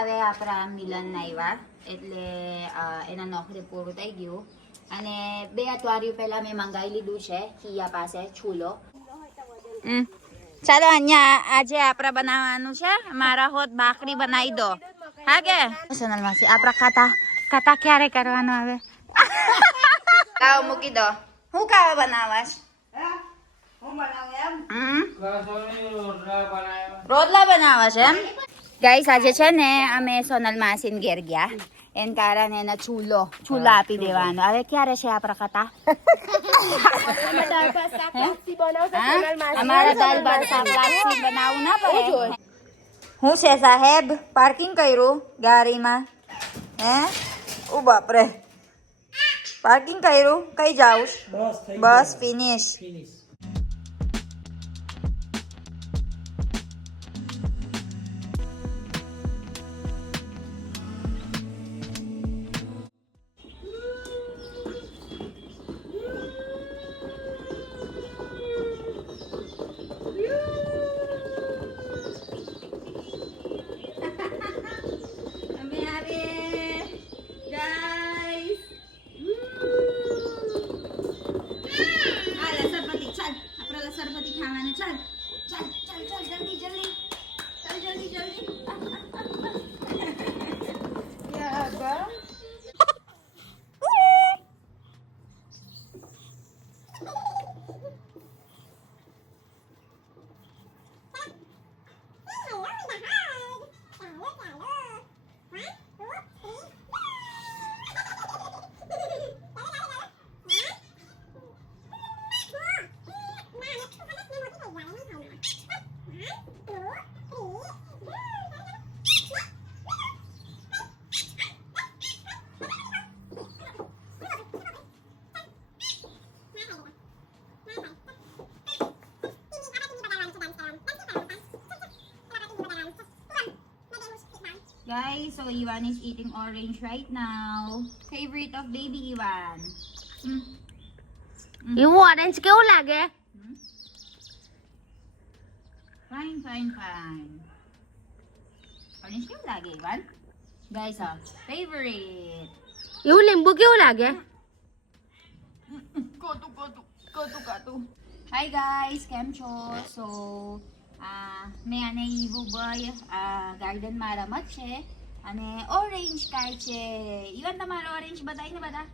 હવે આપણા મિલન આવ્યા એટલે એના નોકરી પૂરું થઈ ગયું. અને બે અઠવાડિયું પહેલા મેં મંગાવી લીધું છે કિયા પાસે છૂલો. ચાલો અહીંયા આજે આપણે બનાવવાનું છે. મારા હોત બાકરી બનાવી દો. હા કે? સોનલ માસી આપણા ખાતા ખાતા ક્યારે કરવાનું આવે? લાવ મૂકી દો. હું ખાવા બનાવાશ? હમ? રોટલા બનાવે છે એમ? ગાઈસ આજે છે ને અમે સોનલ માસીન ઘેર ગયા. એન કારણે એને ચૂલો ચૂલો આપી દેવાનો. હવે ક્યારે છે આપણા ખાતા હા? અમારા દાલ બનાવવું ના પડે. હું છે સાહેબ? પાર્કિંગ કર્યું ગાડીમાં. હે? ઓ બાપરે. પાર્કિંગ કર્યું? કઈ જાઉં? બસ finish Guys, so Ivan is eating orange right now. Favorite of baby Ivan. Mm. એવું ઓરેન્જ કેવું લાગે Fine, fine, fine. Orange કેવું લાગે Ivan? Guys, ah, favorite. એવું લીંબુ કેવું લાગે Kotu, kotu, kotu, kotu. Hi guys, કેમ છો? So, આ મેં અને ઈવુભાઈ આ ગાર્ડનમાં રમત છે. અને ઓરેન્જ કાય છે. ઈવન તમારો ઓરેન્જ બતાવીને બધા?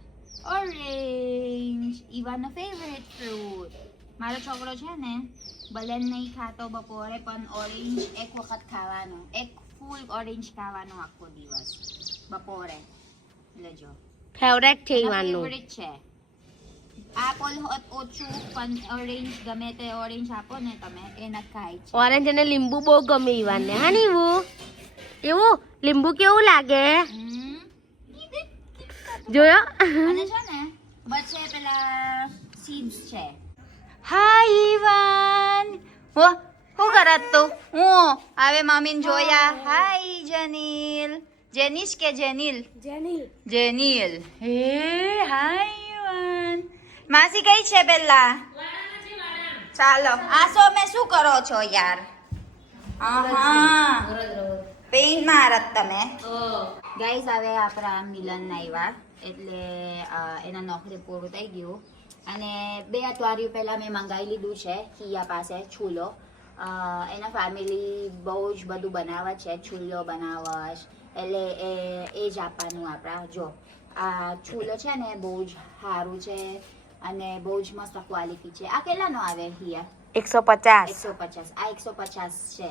ઓરેન્જ ઈવનનો ફેવરેટ ફ્રૂટ મારો છોકરો છે ને ભલે નહીં ખાતો બપોરે પણ ઓરેન્જ એક વખત ખાવાનો. એક ફૂલ ઓરેન્જ ખાવાનો આખો દિવસ. બપોરે. લેજો. ફેવરેટ છે એનો ફેવરેટ છે આપલ હોત ઓછું પણ ઓરેન્જ ગમે તે ઓરેન્જ આપો ને તમે એ ન ખાય છે. ઓરેન્જ અને લીંબુ બહુ ગમે ઈવાનને હા ને એવું? એવું લીંબુ કેવું લાગે? હમ. જોયો? અને છે ને વચ્ચે પેલા સીડ્સ છે. હાય ઈવાન. ઓ શું કરત તો? હું હવે મામીન જોયા. હાય જેનિલ. જેનિશ કે જેનિલ? જેનિલ. જેનિલ. હે હાય. માસી કઈ છે પેલા? ચાલો. આસો મે શું કરો છો યાર? આહા. પેઇન્ટ મારત તમે. ગાઈસ હવે આપણા મિલન આવ્યા. એટલે એના નોકરી પૂરું થઈ ગયું. અને બે અઠવાડિયું પહેલાં મેં મંગાવી લીધું છે કિયા પાસે છૂલો. એના ફેમિલી બહુ જ બધું બનાવે છે. છૂલો બનાવે એટલે એ એ જ આપવાનું આપણા જો આ છૂલો છે ને બહુ જ સારું છે. અને બહુ જ મસ્ત ક્વોલિટી છે. આ કેટલાનો આવે હિયા એકસો પચાસ. એકસો પચાસ. આ એકસો પચાસ છે.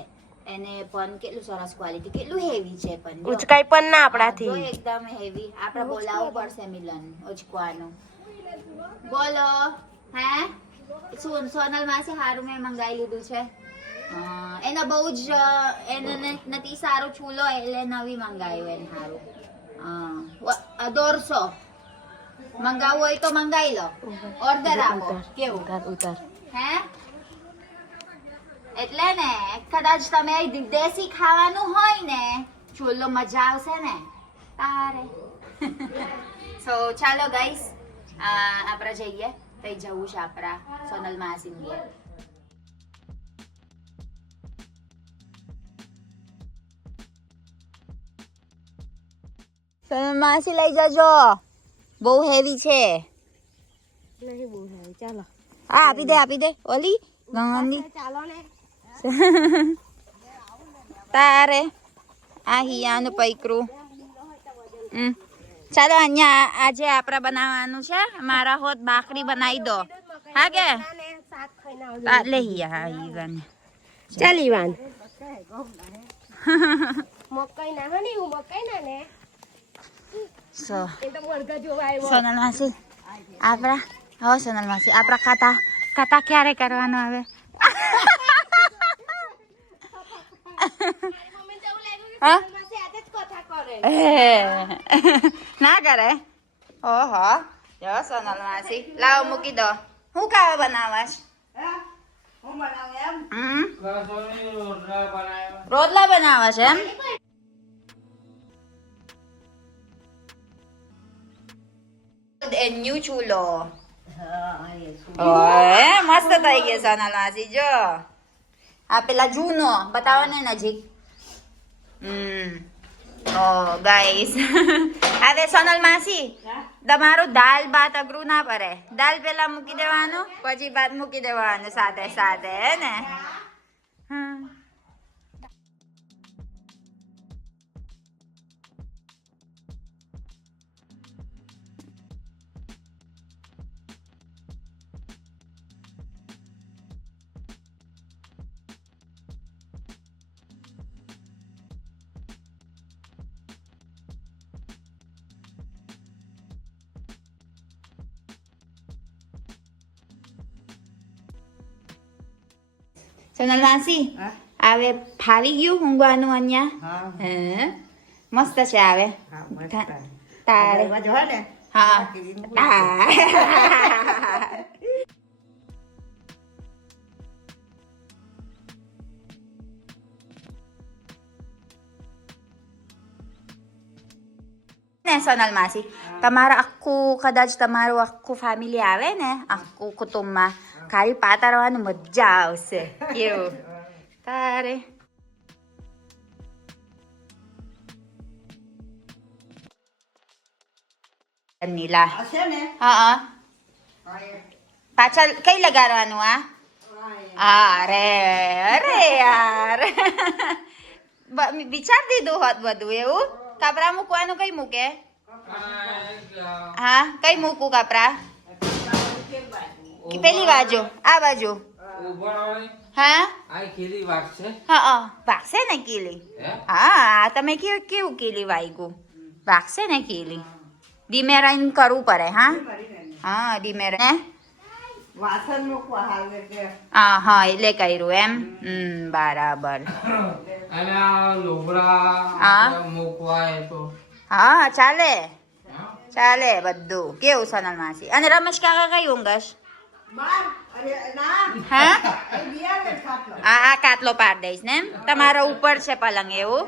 એને પણ કેટલું સરસ ક્વોલિટી કેટલું હેવી છે પણ ઉચકાઈ પણ ના આપણાથી. એકદમ હેવી આપણે બોલાવવું પડશે મિલન ઉચકવાનું. બોલો હે? શું સોનલ માસે હારું મેં મંગાવી લીધું છે? એનો બહુ જ એને નથી સારો ચૂલો એટલે નવી મંગાવ્યું એને હારું દોઢસો. મંગાવવું હોય તો મંગાવી લો. ઓર્ડર આપો. કેવું? ઉતાર ઉતાર હે? એટલે ને કદાચ તમે દેશી ખાવાનું હોય ને ચૂલો મજા આવશે ને. તારે. સો ચાલો ગાઈસ આપણે જઈએ. તઈ જવું છે આપણા સોનલ માસી ઘેર સોનલ માસી લઈ જજો. બહુ હેવી છે. નહીં બહુ સારું ચાલો. હા આપી દે આપી દે. ઓલી ચાલો ને. તારે આ હિયાનું પૈકરું. હમ. ચાલો અહીંયા આજે આપણે બનાવવાનું છે. મારા હોત બાકરી બનાવી દો. હા કે? લે હિયા હા હિયાને ચાલ ઈવાન મકાઈ ના હે ને મકાઈ ના ને. સો સોનલ માસી આપણા હો સોનલ માસી આપણા ખાતા ખાતા ક્યારે કરવાનો આવે? ના કરે? ઓહો જો સોનલ માસી લાવો મૂકી દો. હું કાવા બનાવાશ? રોટલા બનાવા છે એમ? ન્યુ ચૂલો ઓય મસ્ત થઈ ગયો સોનલ માસી જો આ પેલા જૂનો બતાવો ને નજીક હમ ઓ ગાઈસ હવે સોનલ માસી તમારું દાલ ભાત અઘરું ના પડે દાલ પેલા મૂકી દેવાનું પછી ભાત મૂકી દેવાનું સાથે સાથે હે ને સોનલ માસી હવે ફાવી ગયું ઊંઘવાનું અહીંયા હે મસ્ત છે આવે તા- તારે હા હા. ને સોનલ માસી તમારા આખું કદાચ તમારું આખું ફેમિલી આવે ને આખું કુટુંબમાં ખાલી પાતારવાનું મજા આવશે. કેવું તારે? નીલા. હા પાછા કઈ લગાડવાનું આ? અરે અરે યાર. બ- વિચાર દીધું હોત બધું એવું? કપરા મૂકવાનું કઈ મૂકે? હા કઈ મૂકું કપડા કે પેલી બાજુ આ બાજુ. હા? હા હા. વાગશે ને કીલી? હા? તમે કેવું કેવું કીલી વાગ્યું વાગશે ને કીલી? ધીમે રહીને કરવું પડે હા? હા ધીમે એટલે હા હા એટલે કર્યું એમ? હમ બરાબર. અને આ લોબડા હા. ચાલે. ચાલે બધું. કેવું સોનલ માસી? અને રમેશ કાકા કઈ ઊંઘશ હા? આ આ કાતલો પાડ દઈશ ને એમ? તમારો ઉપર છે પલંગ એવું?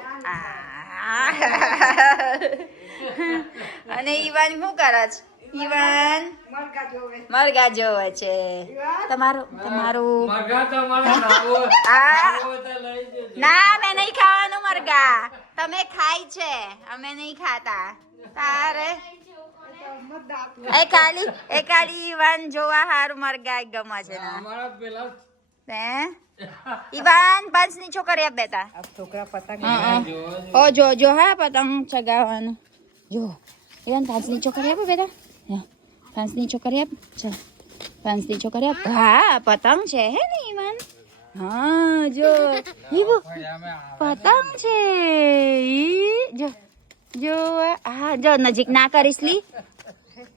અને ઈવાન શું કરે છે? ઈવાન મરઘા જોવે છે. તમારું તમારું ના અમે નહીં ખાવાનું મરઘા. તમે ખાય છે. અમે નહીં ખાતા. તારે એ ઈવાન જોવા હારું મરગા ગમે છે ને. અમારા પેલા હે? ઈવાન પાંચની છોકરી આપ બેટા આ છોકરા પતંગ ઓ જો જો હા પતંગ ચગાવવાનું. જો. ઈવાન પાંચની છોકરી આપો બેટા. હા, પાંચની છોકરી આપ. ચાલ પાંચની છોકરી આપ. હા પતંગ છે હે ને ઈવાન? હા જો. ઈવો પતંગ છે. ઈ જો. જો હા જો નજીક ના કરીશ લી.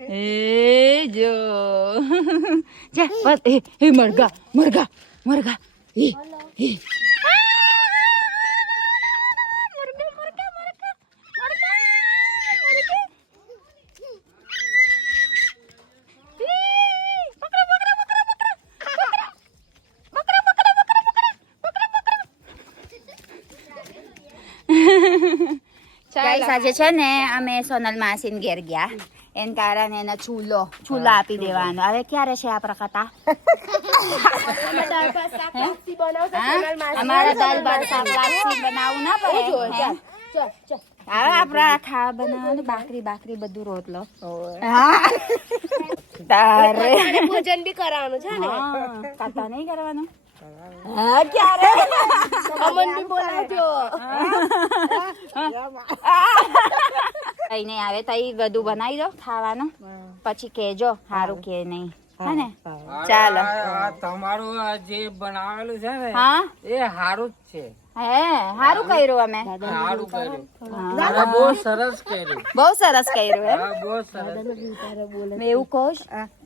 Eh, Ejo. Cepat eh, eh marga, marga, marga. Eh, eh. Ih. Ih. Guys, sa Jejene, ame sonal masin gergya. એન કારણે એને ચૂલો ચૂલો આપી દેવાનો હવે ક્યારે છે આપણા કથા બનાવતા અમારા દાલ ભાત શાક લાપસી બનાવવું ના પડે હે? ચાલ ચાલ ખાવા બનાવવાનું બાકરી બાકરી બધું રોટલો તારે ભોજન બી કરાવવાનું છે ને કાતા નહીં કરવાનું હા ક્યારે અમન બી બોલાવજો કઈ નહીં આવે તઈ બધું બનાવી દો ખાવાનું. પછી કેજો સારું કે નહીં. હા ને? ચાલો. આ- આ તમારું જે બનાવેલું છે ને હા? એ સારું જ છે. હે સારું કર્યું અમે. સારું કર્યું. બહુ સરસ કર્યું. બહુ સરસ કર્યું બહુ સરસ. મેં એવું કહું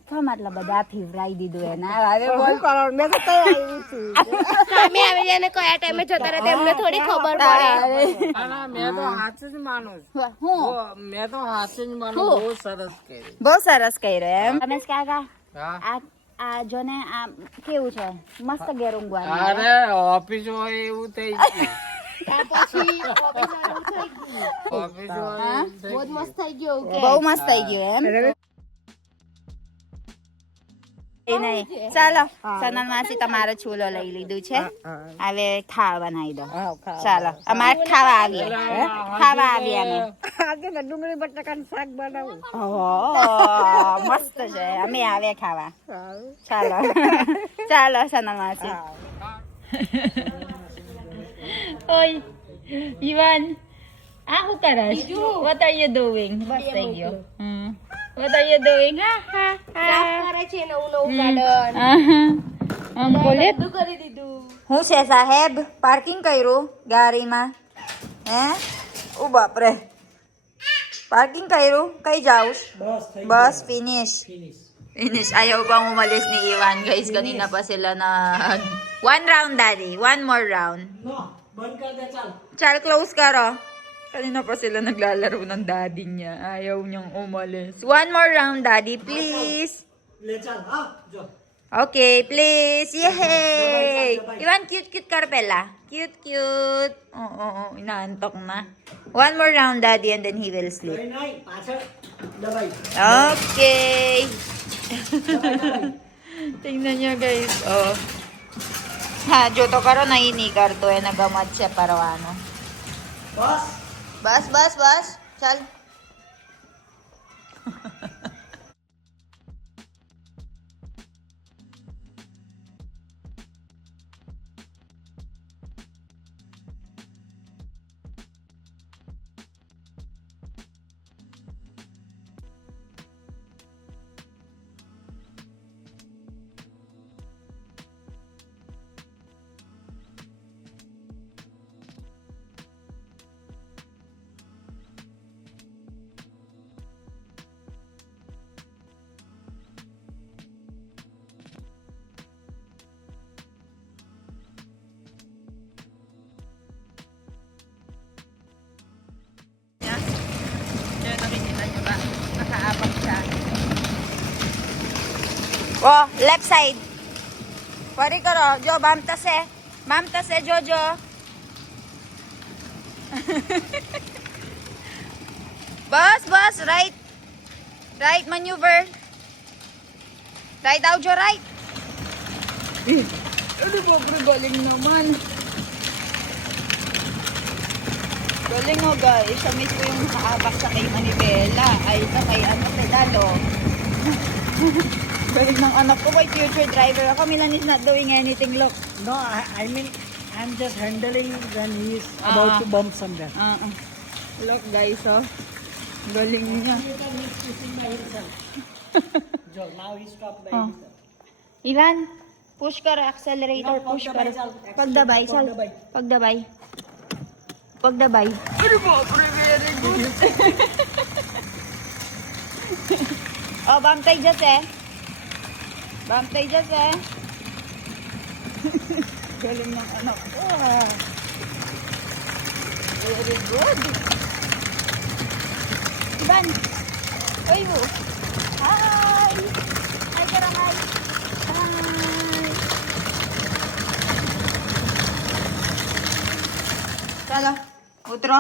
કેમ આટલા બધા ફીવરાઈ દીધું એના. હવે બોલ. મેં તો કઈ આવી છું. કામે આવી જાય કયા ટાઈમે જતા રહે તેમને થોડી ખબર પડે. ના, ના, મેં તો હાથ જ માનું હું મેં તો હાથ જ માનું બહુ સરસ કર્યું બહુ સરસ કર્યું એમ. રમેશ કાકા હા? આ આ જો ને આ કેવું છે? મસ્ત ઘેર ઊંઘવાનું અરે ઓફિસ હોય એવું થઈ ગયું. પછી ઓફિસ વાળું થઈ ગયું. ઓફિસ હોય એવું થઈ બહુ મસ્ત થઈ ગયો બહુ મસ્ત થઈ ગયું એમ. એ નહીં. ચાલો સનલ માસી તમારો ચૂલો લઈ લીધું છે. હવે ખાવા બનાવી દો ચાલો અમારે ખાવા આવીએ. ખાવા આવીએ અમે. આજે ડુંગળી બટાકાનું શાક બનાવું. મસ્ત છે. અમે આવે ખાવા. ચાલો. ચાલો સનલ માસી ઓય ઈવાન આ શું કરસ વોટ આર યુ doing બસ થઈ ગયો. હમ. What are you doing હા હા સાફ હા કરે છે નવું નવું ગાર્ડન આહા. આમ બોલે કરી દીધું હું છે સાહેબ પાર્કિંગ કર્યું ગાડીમાં હે ઓ બાપરે પાર્કિંગ કર્યું કઈ જાઉં બસ ફિનિશ ફિનિશ આયો pa mo malis ni Iwan guys kanina pa sila na one round daddy one more round ચાલ close કરો Kanina pa sila naglalaro ng daddy niya. Ayaw niyang umalis. One more round, daddy, please. Okay, please. Yay! Iwan cute-cute, Carpela. Cute-cute. Oo, oh, oh, oh. inaantok na. One more round, daddy, and then he will sleep. Okay. Tingnan niyo, guys. Oh. Ha, Joto karo na ini karto eh nagamat siya para ano. Boss. બસ બસ બસ ચાલ. Oh, left side. Pari karo. Jo, bam tase. Bam tase, Jojo. bus, bus, right. Right maneuver. Right out, Jo, right. Ano ba, bro? Galing naman. Galing mo guys, siya mismo yung nakaabak sa kay Manibela. Ay, sa kay ano, pedalo. Galing ng anak ko, may future driver ako. Milan is not doing anything, look. No, I, I mean, I'm just handling when he's Ah. about to bump somewhere. Uh, look guys, oh. Galing niya. Joe, now he stopped by Oh. himself. Ivan, push karo, accelerator, No, push. Sal. Pagdabay, Sal. Pagdabay. Pagdabay. Ano ba? Very good. oh, bantay dyan eh. Bantay dyan eh. Galing ng anak. Wow. Very good. Iban. Uy mo. Hi. Hi, karamay. Hi. Chalo. Utro.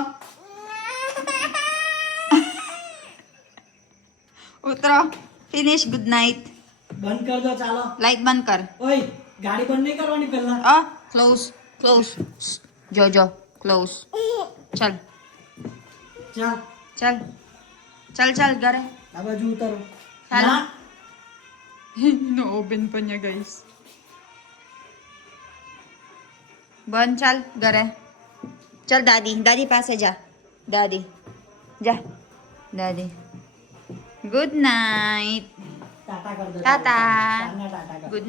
Utro. Finish. Good night. બંધ કર દો ચાલો. Light બંધ કર. ઓય ગાડી બંધ નહીં કરવાની પહેલા? અ ક્લોઝ ક્લોઝ જો જો ક્લોઝ ચાલ. ચાલ. ચાલ. ચાલ ચાલ ઘરે. આ બાજુ ઉતરો. ચાલો નો? ઓપન પણ ગાઈસ બંધ ચાલ ઘરે. ચાલ દાદી. દાદી પાસે જા. દાદી. જા. દાદી. ગુડ નાઇટ ટાટા કર દો ટાટા. ચાલના ટાટા કર ગુડ